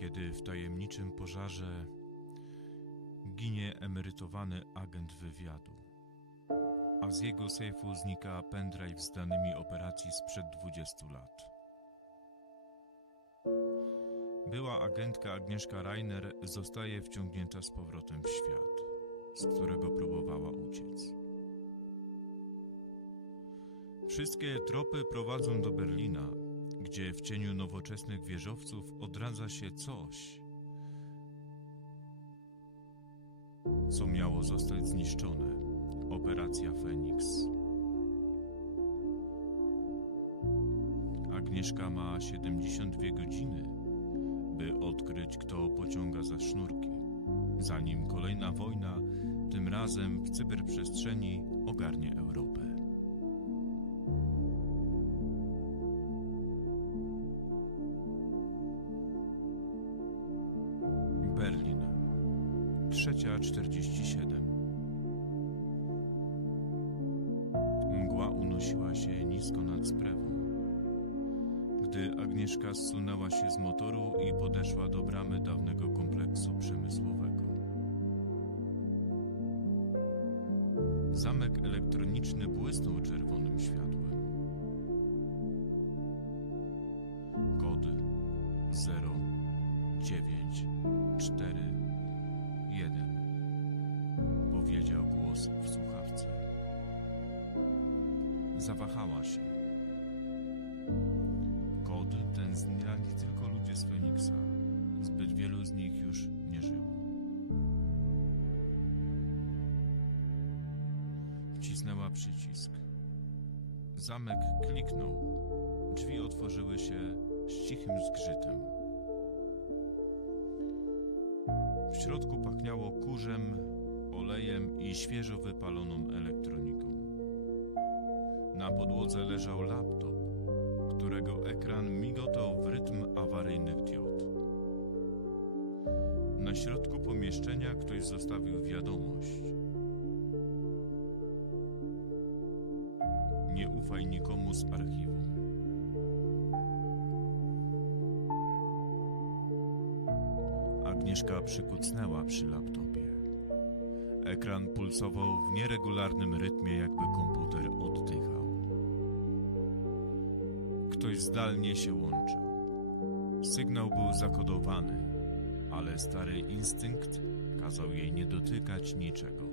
kiedy w tajemniczym pożarze ginie emerytowany agent wywiadu, a z jego sejfu znika pendrive z danymi operacji sprzed 20 lat. Była agentka Agnieszka Rainer zostaje wciągnięta z powrotem w świat, z którego próbowała uciec. Wszystkie tropy prowadzą do Berlina, gdzie w cieniu nowoczesnych wieżowców odradza się coś, co miało zostać zniszczone. Operacja Feniks. Agnieszka ma 72 godziny, by odkryć, kto pociąga za sznurki, zanim kolejna wojna, tym razem w cyberprzestrzeni, ogarnie Europę. Trzecia czterdzieści siedem. Mgła unosiła się nisko nad sprawą. Gdy Agnieszka zsunęła się z motoru i podeszła do bramy dawnego kompleksu przemysłowego. Zamek elektroniczny błysnął czerwonym światłem. Kod 0 9 4 głos w słuchawce. Zawahała się. Kod ten znali tylko ludzie z Feniksa. Zbyt wielu z nich już nie żyło. Wcisnęła przycisk. Zamek kliknął. Drzwi otworzyły się z cichym zgrzytem. W środku pachniało kurzem, olejem i świeżo wypaloną elektroniką. Na podłodze leżał laptop, którego ekran migotał w rytm awaryjnych diod. Na środku pomieszczenia ktoś zostawił wiadomość. Nie ufaj nikomu z archiwum. Agnieszka przykucnęła przy laptopie. Ekran pulsował w nieregularnym rytmie, jakby komputer oddychał. Ktoś zdalnie się łączył. Sygnał był zakodowany, ale stary instynkt kazał jej nie dotykać niczego.